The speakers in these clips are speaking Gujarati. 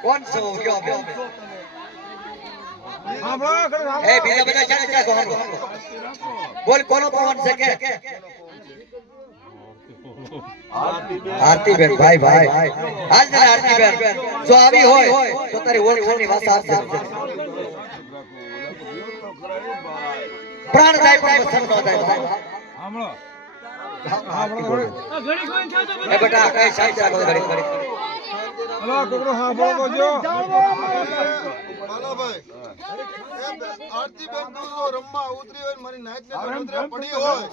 કોણ છો કયો બે એ બીજા બધા ચાલે ચાલે કોણ બોલ કોનો પવન છે કે આરતી બેન ભાઈ ભાઈ હાલ ને આરતી બેન જો આવી હોય તો તારી ઓળખાણની ભાષા આપશે પ્રાણ જાય પણ વસન ન જાય સાંભળો એ બેટા કઈ સાઈડ રાખો ઘડી ઘડી હલો કોકરો હા બોલો જો હાલો ભાઈ આરતી બેન તું રમવા ઉતરી હોય મારી નાઈટ ને નજરે પડી હોય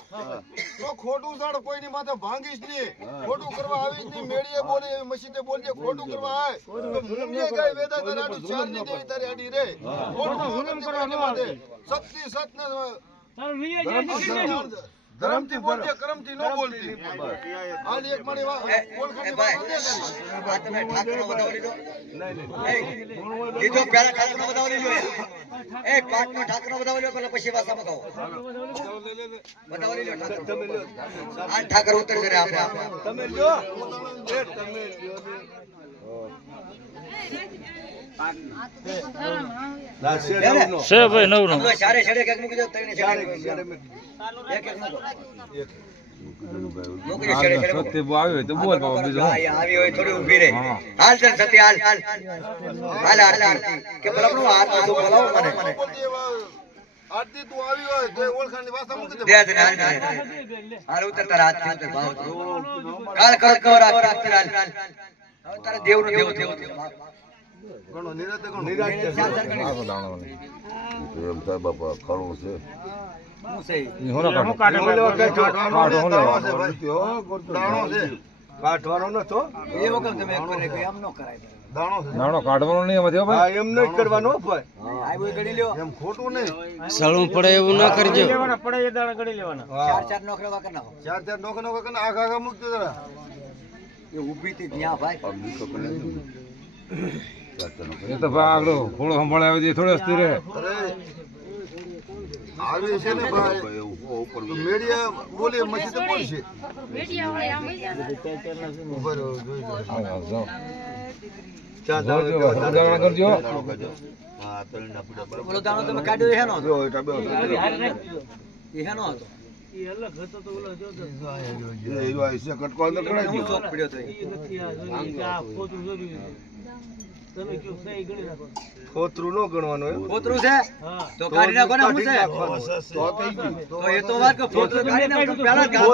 તો ખોટું સાડ કોઈની માથે ભાંગીશ નહીં ખોટું કરવા આવીશ નહીં મેળીએ બોલે એવી મસીતે બોલજે ખોટું કરવા આય તો મુંડિયા ગાય વેદા તારે આડું ચાર ની દેવી તારે આડી રે ખોટું કોઈની માથે સત્ય સત ને ધર્મથી બોલજે, કરમથી ન બોલતી. હાલ એક મારી ઓળખાણની વાત વધે કરી. આ તમે ઠાકરનો વધાવો લીધો? લીધો પહેલા ઠાકરનો વધાવો લીધો. એ પાટનો ઠાકરનો વધાવો લીધો પહેલા પછી ભાષામાં કહો. વધાવો લીધો ઠાકર. આ ઠાકર ઉતરશે રે આપણે. તમે લ્યો એ તમે લ્યો ના છે નવનો છે ભાઈ નવનો આપણે સારે છેડે કેક મૂકી દો તઈને છેડે એક એક મૂકો મૂકી દો છેડે છેડે મૂકો. સત્ય આવ્યો તો બોલ બાબા બીજો હા, એ આવી હોય થોડી ઊભી રહે. હાલ ચાલ સતી હાલ હાલ હાલ આરતી કે બોલો આપણું હાથ તો બોલાવો મને બોલતી એવા આરતી તું આવી હોય તો એ ઓળખાણની ભાષા મૂકી દે. દે દે હાલ હાલ ઉતર તારા હાથ ઉતર ભાવ કાલ કર કર હાલ હવે તારા દેવનું દેવ દેવ ઘણો નિરાતે ઘણો. નિરાશ છે એમ થાય બાપા ખરું છે ઈ હોનો કાઢો હું લેવા કઈ કાઢો હું લેવા દાણો છે ભાઈ. દાણો છે. કાઢવાનો નતો એ વખત તમે એક કરે કે આમ ન કરાય. દાણો છે. નાનો કાઢવાનો નહીં એમાંથી હો ભાઈ એમ નહીં કરવાનો હો ભાઈ આ બોય ગણી લ્યો. એમ ખોટું નહીં. સળું પડે એવું ના કરજો ચાર ચાર નોકરા વાકર નાખો. ચાર ચાર નોખા નોખા કરીને આખા આખા મૂકજો જરા. એ ઊભી થી ન્યા ભાઈ. એ તો ભાઈ આગળ થોડો સંભાળે આવે થોડો અસ્તી રહે અરે આવી છે ને ભાઈ તો મીડિયા બોલે મસી તો બોલશે. ઉભા રહો, જોઈ લો. ઉદાહરણ કરજો બોલો દાણો તમે કાઢ્યો એ હેનો હતો? એ હેનો હતો? કટકો અંદર કરાઈ હું ગયો ચોક પડ્યો તો એ. ખોતરું ન ગણવાનું એમ પોતરું છે તો કાઢી નાખો ને. શું છે તો એ તો વાત કે પોતરું કાઢી નાખો તો પહેલા જ ગામ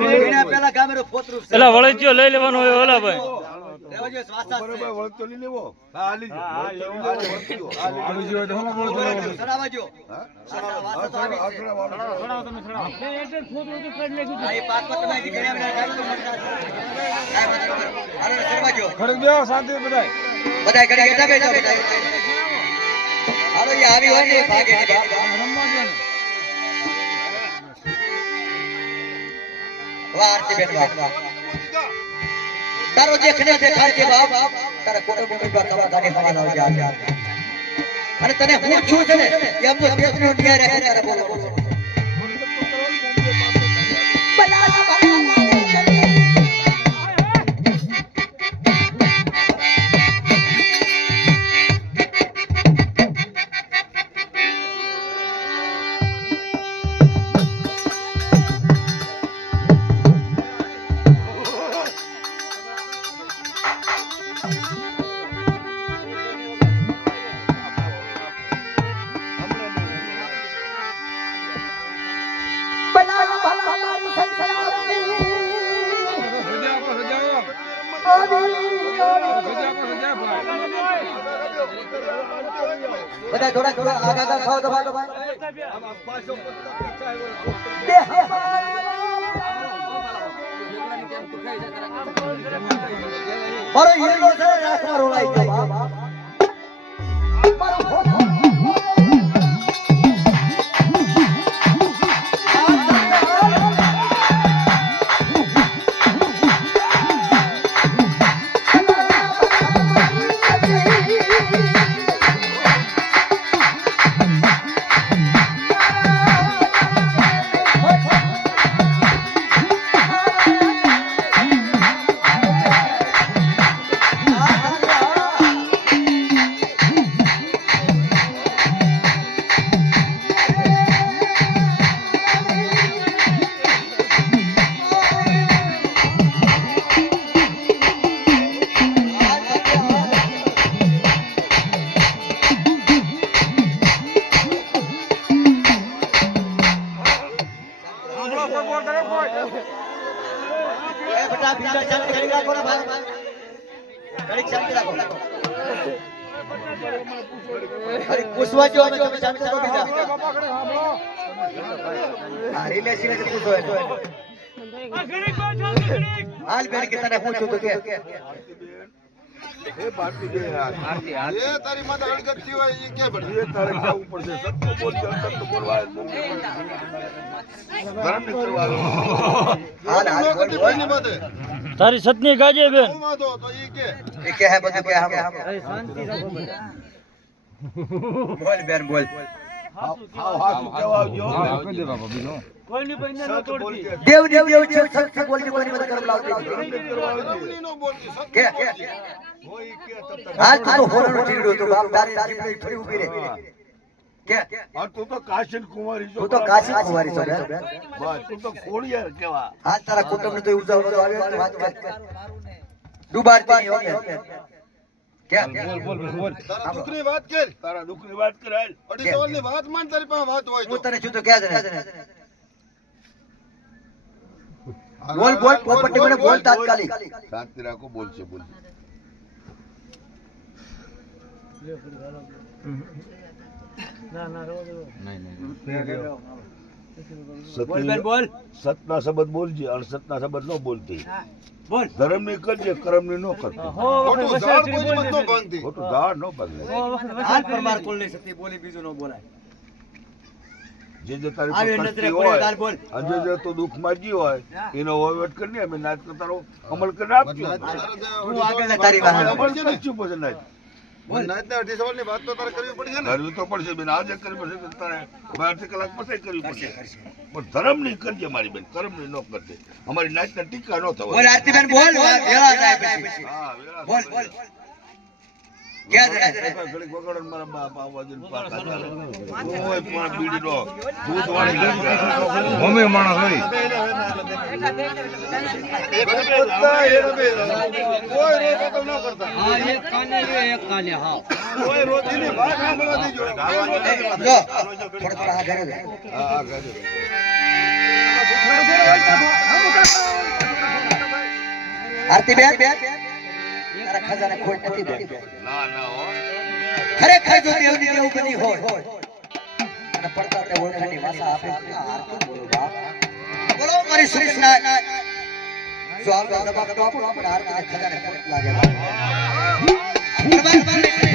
મેર્યો. એના પહેલા ગામ મેર્યો પોતરું છે. એલા વળેચ્યો લઈ લેવાનું હોય ઓલા ભાઈ રહેવા જો શ્વાસ છે. વળતો નહીં લેવો હા હાલી જો આવી જો તો હું બોલતો સડાવા જો. વાત તો આવી છે. હા, એ પાક પર તમે હજી કર્યા વિના કાઢી તો મળતા જ. હા, બરાબર. હાલો ને, સડવા જો. ખડક ગયો શાંતિ બધાય બધાય ઘડી બેઠા બેઠા બેઠા. હાલો, એ આવી હોય ને એ ભાગે નહીં બાપ. રમવા દો ને વાહ આરતી બેન વાહ. તારો દેખને દેખાડ કે બાપ તારા કોટો કોટો પર કવા ગાડી હવા ના જાય અને તને હું છું છે ને એમ તો દેખનો ન્યાય રાખે તારે બોલો બોલો. બધા થોડા થોડા આગા આગા ખાઓ તો ભાઈ મારો હીરો છે રાતમાં રોલાઈ ગયો બાપ. એ બેટા બીજા શાંતિ કરી રાખો ને ભાઈ. ઘડીક શાંતિ રાખો. અરે પૂછવા જો અમે તમે શાંતિ રાખો બીજા. આ રિલેશન એટલે પૂછો એટલે. હાલ બેન કે તને પૂછું તો કે એ ભારતી બે હાથ. એ તારી માથે અડગત થી હોય એ કે બેટા એ તારે કહેવું પડશે સત્ય બોલજે અસત્ય બોલવા ધર્મ કરવાનું હાલ હાલ બોલ બોલ કોઈની માથે તારી સતની ગાજે બેન હું વાંધો તો એ કે એ કે હે બધું કે હમ બોલ બેન બોલ હાથ કહેવાજો કોઈ ની પૈને ન તોડતી દેવ દેવ દેવ છે સત્ય બોલજે કોઈની મદદ કરવા લાવતી ધર્મની નો બોલતી સત્ય કે બોલતી. હોય કે હાલ તું તો હોરનો ટીડો તો બાપ તારી જીભ થોડી ઊભી રહે કે આ તું તો કાશી કુમારી છો તું તો કાશી કુંવારી છો બેન બસ તું તો ખોડિયાર કેવા હાલ તારા કુટુંબને તો ઉજાવ નતો આવ્યો તો વાત કર ડુબાડતી નહીં હો બેન કે તારા દુઃખની વાત કર તારા દુઃખની વાત કરાય અઢી સવાલની વાત માન તારી પાસે વાત હોય હું તો તને શું તો કહે છે બોલ બોલ પોપટી મને બોલ તાત્કાલિક શાંતિ રાખો બોલશે બોલશે બોલ બેન બોલ સતના શબ્દ બોલજે અને સતના શબ્દ ન બોલતી બોલ ધર્મ ની કરજે કર્મ ની ન કરતી ખોટું ઝાડ કોઈની મત નો ભાંગતી ખોટું ઝાડ ન બદલે હાલ પરમાર કોલ નહીં સતી બોલી બીજું ન બોલાય જે જે તારી આવી પર નજરે કષ્ટી પડે હોય તાર બોલ અને જે તું દુઃખ માંજી હોય એનો વહીવટ કરીને અમે નાચ તારો અમલ કરીને આપજો તું આગળ લે તારી વાત અમલ કરશું પછી નાચ નાચના અઢી સવાલની વાત તો તારે કરવી પડશે ને કરવી તો પડશે બેન આજે કરવી પડશે તો તારે 12 કલાક પછી કરવી પડશે પણ ધર્મ ની કરજે મારી બેન કર્મ ની ન કરજે અમારી નાચના ટીકા ન બોલ થવા આરતી બેન બોલ વેળા જાય પછી હા વેલા બોલ બોલ ક્યાં જાય ઘડીક વગાડો ને મારા બાપ આવા દે પાકા ચાલે ઓય પણ બીડી નો દૂધ વાળી મમ્મી માણસ હોય કોઈ રોક ન કરતા હા એક કાને રે એક કાને હા કોઈ રોતીની વાત સાંભળવા દેજો જો થોડા થોડા આ ઘરે જાય હા ગાજો આરતી બેન તારા ખજાને ખોટ નથી બેન ના ના હો ખરેખર જો દેવની દેવ બની હોય અને પડતા તે ઓળખાની ભાષા આપે છે આરતી બોલો બાપ બોલો મારી સુરેશના જો આપણે જવાબ તો આપણો આપણે આરતીના ખજાને ખોટ લાગે બાપ ભગવાન બોલે છે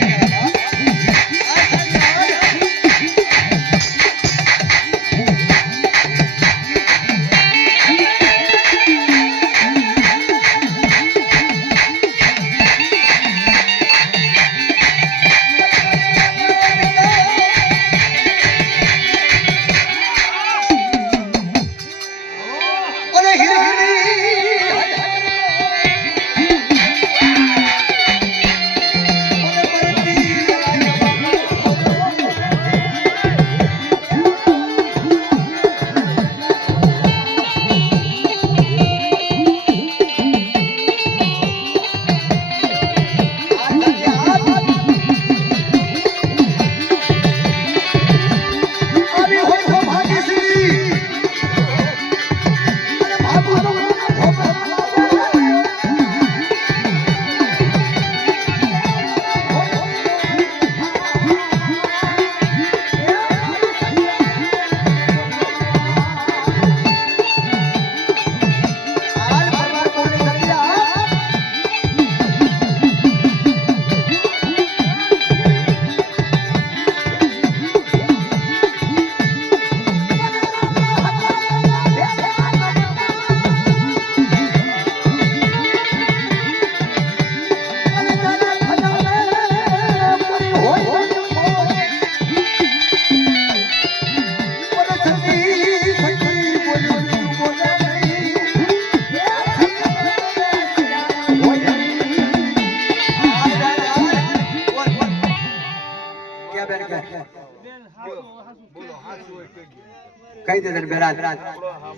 કઈ દે તને બેરાજ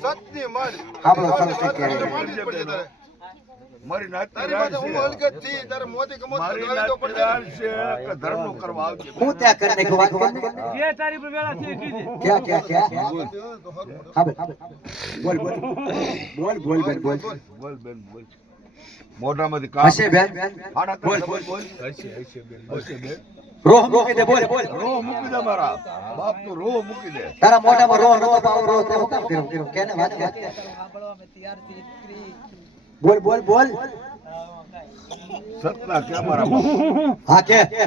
સતની મન આપણો સત્ય સત્ય કહેવાય માનવી જ પડશે તારે મારી નાચની તારી રાજ માથે હું છે હલગત થી તારે મોતી કમોત મારી ગાવી તો નાચની પડશે રાજ છે કે ધર્મનું કરવા આવજે હું ત્યાં કરીને એક વાત કર જે તારી પર વેળા છે કીધી ક્યાં હા બોલ બોલ બોલ બોલ બેન બોલ બોલ બેન બોલ મોઢામાંથી કામ હશે બેન આડા બોલ બોલ બોલ બોલ હશે બેન રોહ મૂકી દે બોલ બોલ રોહ મૂકી દે મારા બાપ તો રોહ મૂકી દે તારા મોઢામાં રોહ નતો પાવ રોહ તે હું કામ કર્યું કેને વાત કર બોલ બોલ બોલ સતના કે અમારા બાપ. હા કે કે?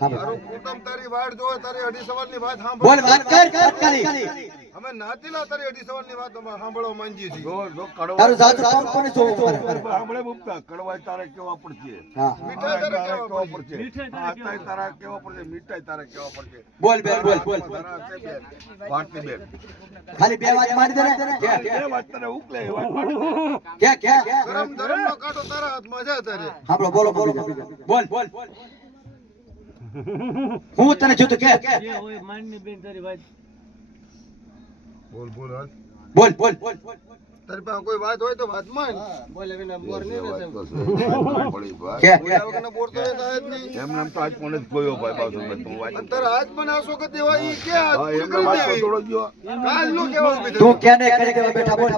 તારું કુટુંબ તારી વાટ જોવે, તારી અઢી સવારની વાત બોલ સાંભળ. વાત કર કરી અમે નાતીલા તારી અઢી સવારની વાત અમે સાંભળવા માંગીએ છીએ. જો કડવા તારું જાતું કામ કોને જોવું પડે સાંભળે મુક્તા કડવાય તારે કેવા પડશે. હા મીઠાઈ તારે કેવા પડશે. મીઠાઈ તારે હા, તારે તારા કેવા પડશે. મીઠાઈ તારે કેવા પડશે. બોલ બેન બોલ બોલ તારા છે બેન. ભારતી બેન. ખાલી બે વાત મારી દે ને કે એ વાત તને ઉકલે એ વાત પાડી. કે ગરમ ધરમનો કાંટો તારા હાથમાં છે તારે. આપણો બોલો બોલો બોલ હું તને જોતું કે જે હોય માનની બેન તારી વાત બોલ બોલ હાલ. બોલ તારી પાસે કોઈ વાત હોય તો વાત માન. એ વાત તો છે. પડી ભાઈ. કે બોલ્યા વગરનો બોર તો એ થાય જ નહીં. એમ નામ તો આજ કોને જ ગયો ભાઈ બાજુ મેં તું વાત. અને તારા હાથ પણ આસો કે દેવા ઈ કે હાથ હા, પૂરી એમના કરી વાત દેવી. થોડો ગયો. કાલ નો કેવા ઊભી તું થતી. કેને કરી દેવા બેઠા બોલ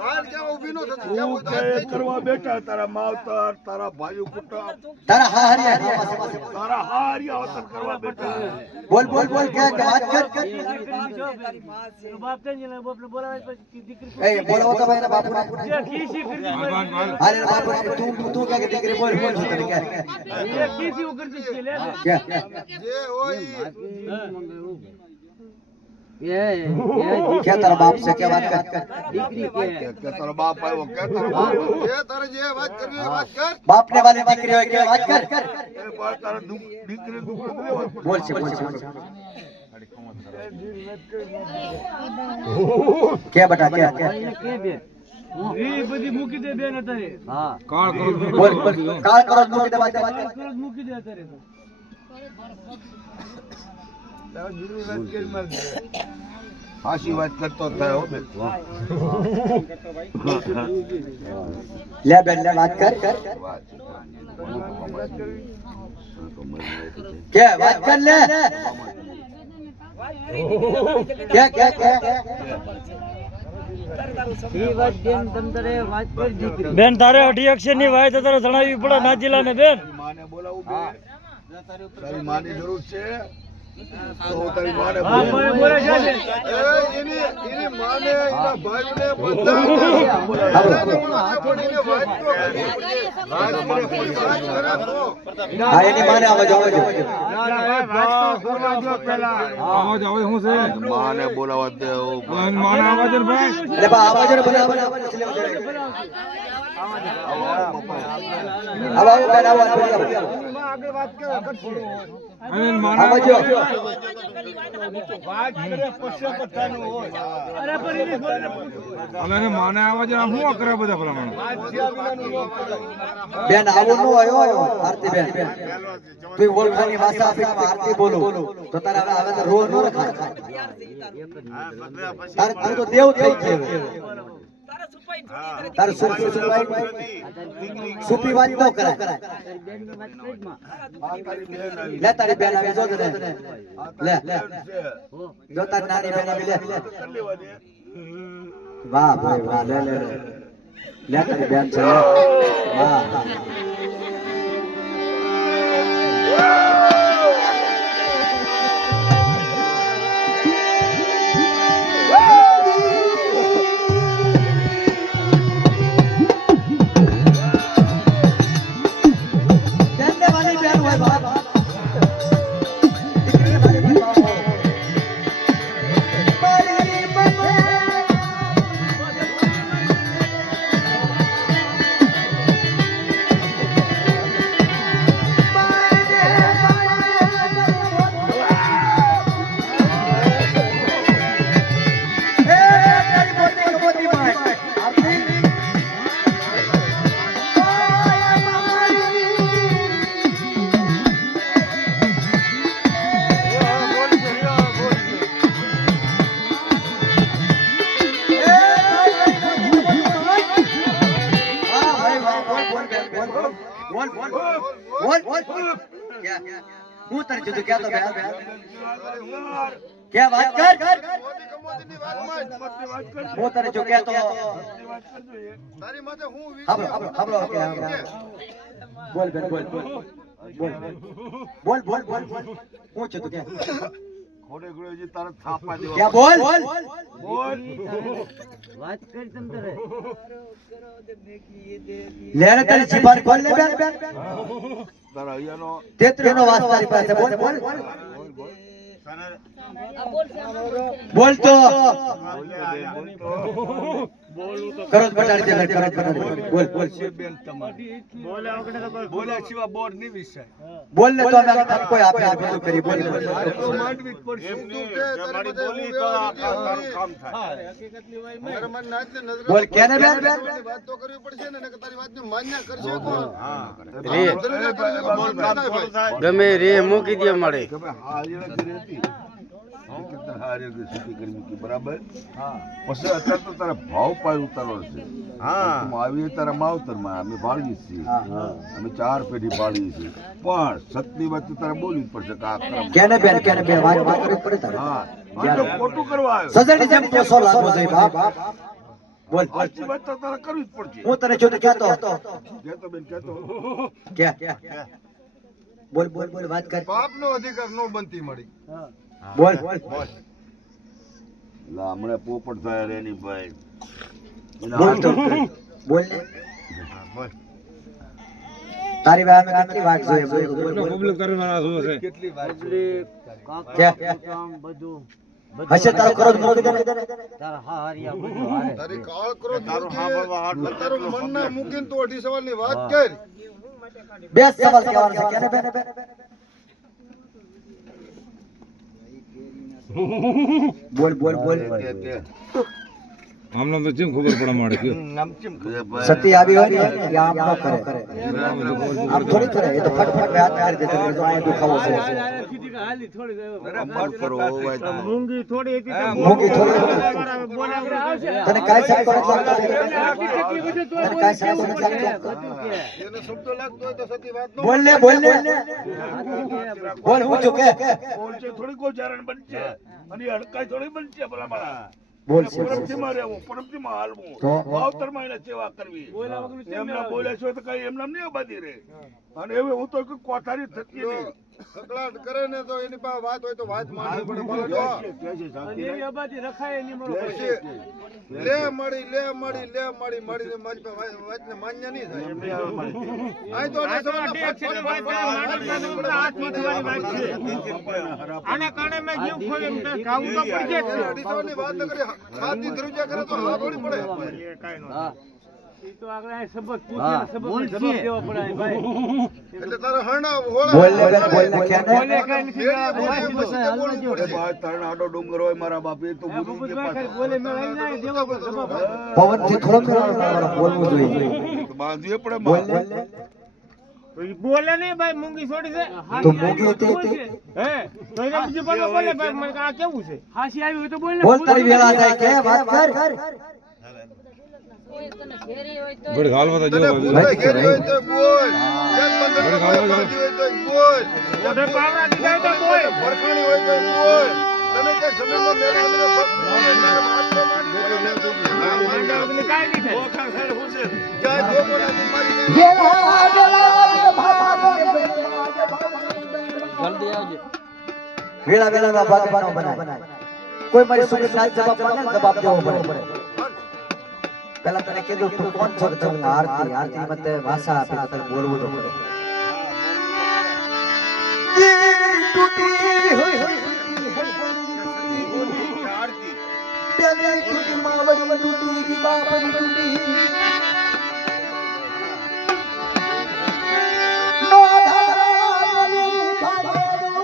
કાલ કેવા ઊભી નો થતી. કેવું તું તો આજ કે થઈ ગયું. કરવા બેઠા તારા માવતર તારા ભાઈઓ કુટુંબ તારા હા હરિયા તારા હારિયા અવતર કરવા બેઠા. બોલ કે વાત કર બાપ તને બાપને બોલાવે પછી દીકરી એ બોલાવો તો ભાઈ બાપુ જે ખીસી કરતી અરે બાપુ તું કે દીકરી બોલ તને કે એ ખીસી ઉકરતી છે લે કે જે હોય ઈ. કે તારા બાપ છે કે વાત કર કે તારો બાપ આવ્યો કે તારો બાપ આવ્યો. જે તારે જે વાત કરવી હોય વાત કર. બાપ ને વાલી દીકરી હોય કે વાત કર એ બાપ તારા દીકરી દુઃખ નથી લેવાનું. બોલ છે કે બેટા કે કે બે એ બધી મૂકી દે બેન અત્યારે હા બોલ કાલ કરો મૂકી દે વાત કર મૂકી દે અત્યારે તો હાચી વાત કરતો થાય હો બેન. લે બેન લે વાત કર વાત કે વાત કર લે કે બેન તારે 8 અક્ષર ની વાત તારે જણાવવી પડે નાજીલા ને બેન માને બોલાવું બે. તારી માની જરૂર છે તો હું તારી માને હા બોલાવું. બોલે છે એ એની માને એના ભાઈને બધાને પડીને વાત તો કરવી પડે. વાત કરે તો. હા એની માને આવાજ માને બોલાવા દે એટલે બા આવાજ ને બોલા આવાજ અરે પણ ઇંગ્લિશ બોલે માને આવાજ શું કરે બધા ભલામણ બેન આવું નો આવ્યો આરતી બેન તું ઓળખાની ભાષા આપી આરતી બોલું તો તારા હવે તો રો નો રખાય તારે તો દેવ થઈ ગયો તારે સુપી વાત ન કરાય લે તારી બેન આવી જો તને લે જો તારી નાની બેન આવી લે વાહ ભાઈ વાહ લે તારી બેન છે વાહ હું તને કીધું કે તો બે કે વાત કર મોદી વાત માન. હું તને જો કે તો તારી માથે હું હાબળો કે બોલ બેન બોલ હું છું તું કે ખોટે ખોટે હજી તારે થાપા દેવા ક્યાં બોલ બોલ વાત કરી તમ તારે લેણે તારી જીભાન ખોલ લે બેન તારા અહીંયાનો 33 નો વાસ તારી પાસે બોલ બોલ બોલ તો કરો બટાડી દે કરો બટાડી બોલ બોલ બેન તમારી બોલ્યા સિવા બોર નહીં વિષય બોલ ને તો અમે કોઈ આપે બધું કરી બોલ બોલ તો માંડવી જ પડશે તું કે તારી બધે હું વ્યવહાર કામ થાય મારે મને નાચને નજરે બોલ કેને બેન તારી વાત તો કરવી પડશે ને નકર તારી વાતની માન્ય કરશે કોણ બોલ કામ થોડું થાય ગમે રે મૂકી દે મળે કે ભાઈ હારીને કરી હતી કેટલા હારી કે સ્થિતિ કરી મૂકી બરાબર પછી અત્યારે તો તારા ભાવ પાય ઉતારવો છે તું આવીએ તારા માવતરમાં અમે ભાળીએ છીએ અમે 4 પેઢી ભાળીએ છીએ પણ સત્યની વાત તો તારે બોલવી જ પડશે કે આ કરમ કેને બેન વાત કરવી પડે તારે હા આ તો ખોટું કરવા આવ્યો સજણી જેમ પોસો લાગો છે બાપ બોલ સાચી વાત તો તારે કરવી જ પડશે હું તને જોતો કહેતો કહેતો બેન કહેતો કે બોલ બોલ બોલ વાત કર બાપનો અધિકાર નો બનતી મળી બોલ લા હમણે પોપટ થાય રે એની ભાઈ એના બોલ તો હાથ બોલ ને તારી વાત અમે કેટલી વાત જોઈએ બોલ બોલ કેટલી વાર કે બધું હશે તારો કરો મૂકી દે તારા હારિયા બધું હારે તારી કાળ ક્રોધ તારું મન ના મૂકીને તું 18 સવાલની વાત કર બે સવાલ કહેવાનો છે કેને બેન બોલ બોલ બોલ કે આમને તો જેમ ખબર પડે મારે કયો નામચીમ કરે ભાઈ સતી આવી હોય ને એ આમ ન કરે આમ થોડી કરે એ તો ફટફટ હાથ કરી દે તમે જો આ દુખાવો છે અમર કરો ભાઈ મૂંગી થોડી હતી મોગી થોડી તને કાઈ સાકો નથી લાગતો તને કાઈ સાકો નથી લાગતો એને શબ્દ લાગતો હોય તો સતી વાત નો બોલ ને બોલ હું ચૂકે પહોંચે થોડી ગોચારણ બનશે અને હડકાઈ થોડી બનશે ભલા મારા બોલ પરમજીમાં રહેવું પરમજીમાં હાલવું તો? ભાવતરમાં એને સેવા કરવી એમના બોલ્યા છો તો કઈ એમના નહીં આબાદી રહે અને હવે હું તો કોઈ કોઠારી થતી નહીં કકળાટ કરે ને તો એની પાસે વાત હોય તો વાત માનવી પડે બોલો જો પછી લે મળી મળીને મારી પાસે વાતને માન્ય નહીં થાય આ તો આને કારણે મેં જીવ ખોલી ખાવું તો પડશે અઢીસોની વાત ન કરી હાથની ધ્રુજા કરે તો હા થોડી પડે એટલે તારે હરણા બોલ ને બેન બોલ ને કેને અરે ભાઈ તારણ આડો ડુંગર હોય મારા બાપ એ તો ભૂલી કે પવન થી થોડો બોલવું જોઈએ તો બાંધવી પડે બોલ ને બોલે નહીં ભાઈ મૂંગી છોડી છે તો મોગી હતી હે તો એને બીજું પણ બોલે ભાઈ મને આ કેવું છે હાસી આવી હોય તો બોલ બોલ તારી વેળા થાય કે વાત કર ઘડી હાલમાં તો જો ભાઈ ઘેરી હોય તો બોલ એક બંદર હોય તો બોલ ઓઢે પાવડા દીધા હોય તો બોલ ભરખાણી હોય તો બોલ તને કે જમીનનો મેળા અંદર હાથ તો મારી માંડા કાઈ નહીં થાય જાય ગોપોલાથી મારી વેળા વેળા ભાગવાનો બનાય કોઈ મારી સુખી લાલ જવાબ માંગે ને જવાબ દેવો પડે પેલા તને કીધું તું કોણ છો કે હું આરતી મતે ભાષા આપે તો તને બોલવું તો પડે દિલ તૂટી હોય આરતી બેલે તૂટી માવડી તૂટી કી બાપડી તૂટી નો આધારી ભાગવાનો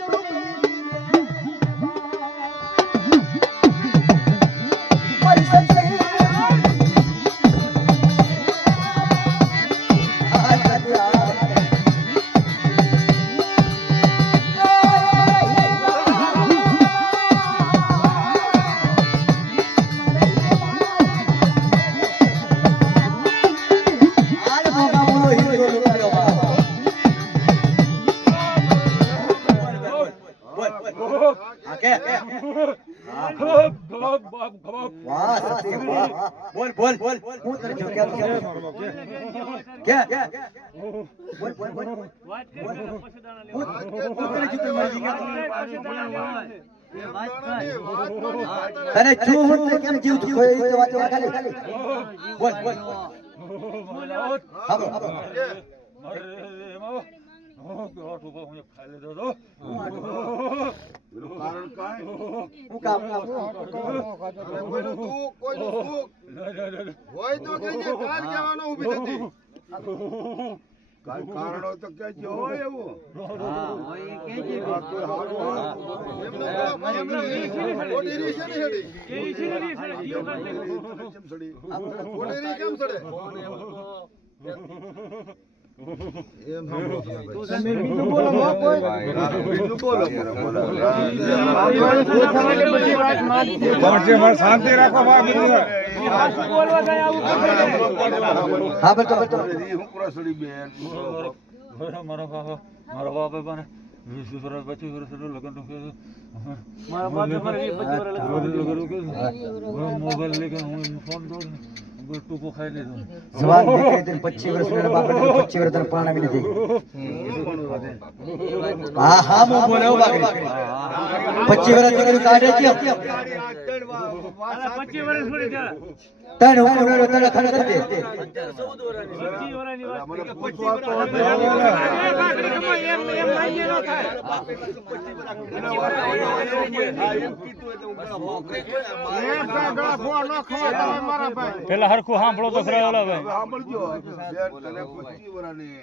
પરિસંચય વાહ સતી વાહ બોલ બોલ બોલ હું તને જો કે બોલ બોલ બોલ વાત કરી પછી દાણા હું તને જો મરજી તને શું હું કેમ જીવ તું કોઈ તો વાત ખાલી બોલ બોલ હા બોલ એનું કારણ કાંઈ? હું કામ અરે કોઈનું દુઃખ, કોઈનું સુખ હોય તો કહેજે, કાલ કહેવાનો ઊભી થતી. કાંઈ કારણ હોય તો કહેજો, હોય એવું. એમનો પેલો ખોટી રીત છે ને હેડી. કેમ સડી? ખોટી રીત કેમ સડે? એમ સાંભળો છો ભાઈ. બીજું બોલો. શાંતિ રાખો ભાઈ હા બોલ તો હું પૂરા સડી બેન. મારા બાપે મને 20 વર્ષ 25 વર્ષ લગ્ન મોબાઈલ લઈને હું ફોન દઉં ટૂંકો ખાઈ લીધો જવાન દીકરી તને 25 વર્ષના બાપ 25 વર્ષ તને પરણાવી લીધી હા હા હું બોલ્યો બાકરી 25 વર્ષ દીકરી કાઢે છે 25 વર્ષ સુધી ચાલે તને હું બોલ્યો તને ખબર નથી 14 વર્ષની વાત મને પૂછવા તો પેલા હરખું સાંભળો તો ખરા ઓલા ભાઈ સાંભળજો બેન, તને 25 વર્ષની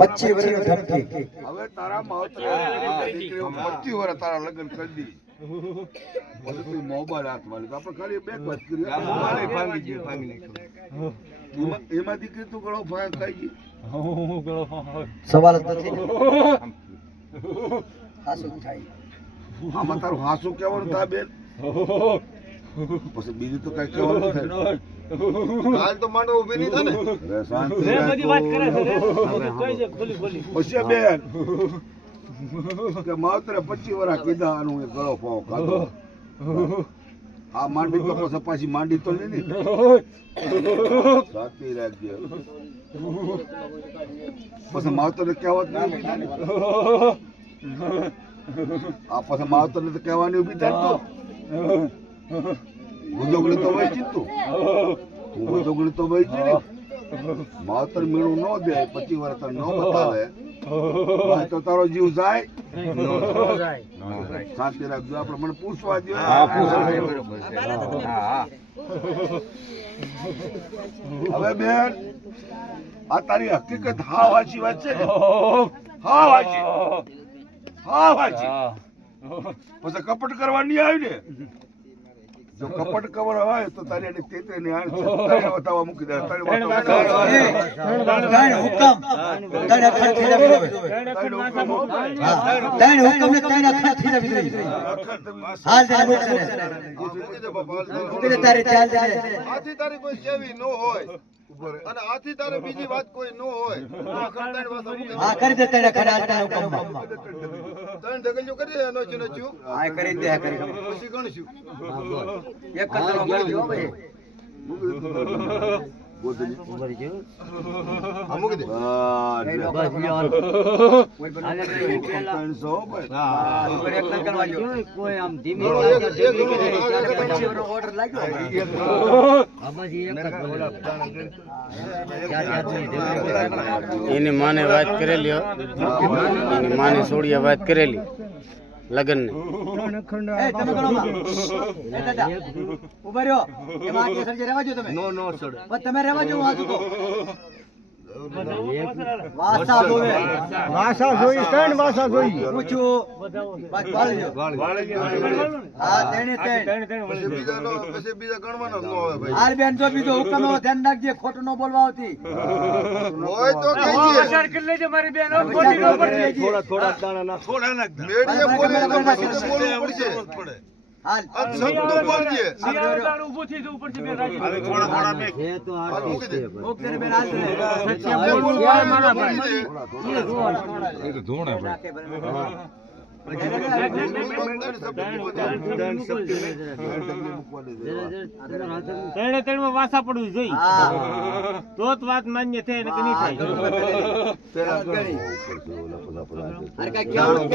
પચીસ વર્ષની ધમકી હવે તારા માવતરે 25 વર્ષ તારા લગ્ન કરી દી પછી તું મોબાઈલ હાથમાં લીધો. આપણે ખાલી બે વાત કરી એમાં દીકરી તું ઘણો ફાયદ થઈ ગઈ. સવાલ જ નથી ને. હાસું થાય આમાં તારું હાસું કહેવાનું થાય બેન, પછી બીજું તો કઈ કહેવાનું થાય. કાલ તો માંડો ઊભી નહીં થાય ને. અરે શાંતિ બધી વાત કરે છે રાખો. કઈ છે ખોલી ખોલી પછી બેન કે માવતરે 25 વર્ષ કીધા આનું એ ગળો પાવ ખાધો. આ માંડી તો પછી પાછી માંડી તો નહીં ને. શાંતિ રાખજે. પછી માવતરને કહેવત નહીં ઊભી થાય ને. આ પછી માવતરને તો કહેવાની ઊભી થાય તો ભૂજોગડી તો વહી જીતું તું ભૂજોગડી તો વહી જી ને. માવતર મેળું ન દે 25 વર્ષ તને ન બતાવે તો તારો જીવ જાય. શાંતિ રાખજો. આપણે મને પૂછવા દો. હવે બેન આ તારી હકીકત હા વાંચી વાત છે ને? હા વાંચી પછી કપટ કરવા નહીં આવ્યું ને. જો કપટ કરવા હોય તો તારી આની તેતરી ની આણ તારે બતાવવા મૂકી દે. તારે બતાવવા ત્રણ હુકમ ત્રણ અખર થઈ જવી જોઈએ ત્રણ હુકમ ને ત્રણ અખર થઈ જવી જોઈએ હાલ દે મૂકી દે મૂકી દે બાપા, હાલ દે. મૂકી દે તારી ચાલ દે આથી તારી કોઈ કેવી ન હોય અને આથી તારે બીજી વાત કોઈ ન હોય આ કરતાની વાત મૂકી દે. હા કરી દે ત્રણ અખર હાલ ત્રણ હુકમ ત્રણ ઢગલીઓ કરી દે નોચું નોચું. હા કરી દે કરી પછી ગણશું. એક કદરો કરી દો ભાઈ આ મૂકી દે. કોઈ આમ ધીમે ઓર્ડર એની માને વાત કરેલી હો. એની માને છોડીએ વાત કરેલી લગન ને ઉભા રહ્યો એમાં આગે સરજે રહેવા જો તમે નો સર બસ તમે રહેવા જો વાંચો તો વાસા જોવે વાસા જોઈ ત્રણ વાસા જોઈ પૂછું બસ વાળી હા તેણે પછી બીજા ગણવાના ન હોય ભાઈ. આર બેન જો બીજો હુકમ નો ધ્યાન રાખજે ખોટું ન બોલવા આવતી હોય તો કહેજે. વિચાર કરી લેજો મારી બેન ખોટી ન પડતી મેડીએ બોલે તો પછી તો બોલવું પડશે. હાલ આ શબ્દ બોલજે શિયાળ ઊભું થઈ જવું પડશે બેન રાજી હાલ મૂકી દે ઓકે રે બેન હાલ સત્ય બોલવા મારા ભાઈ એ તો ધૂણ હે ભાઈ ત્રણે ત્રણમાં વાસા પડવું જોઈએ તો જ વાત માન્ય થાય ને કે નહીં થાય પેલા અરે કાંઈ કહેવાનું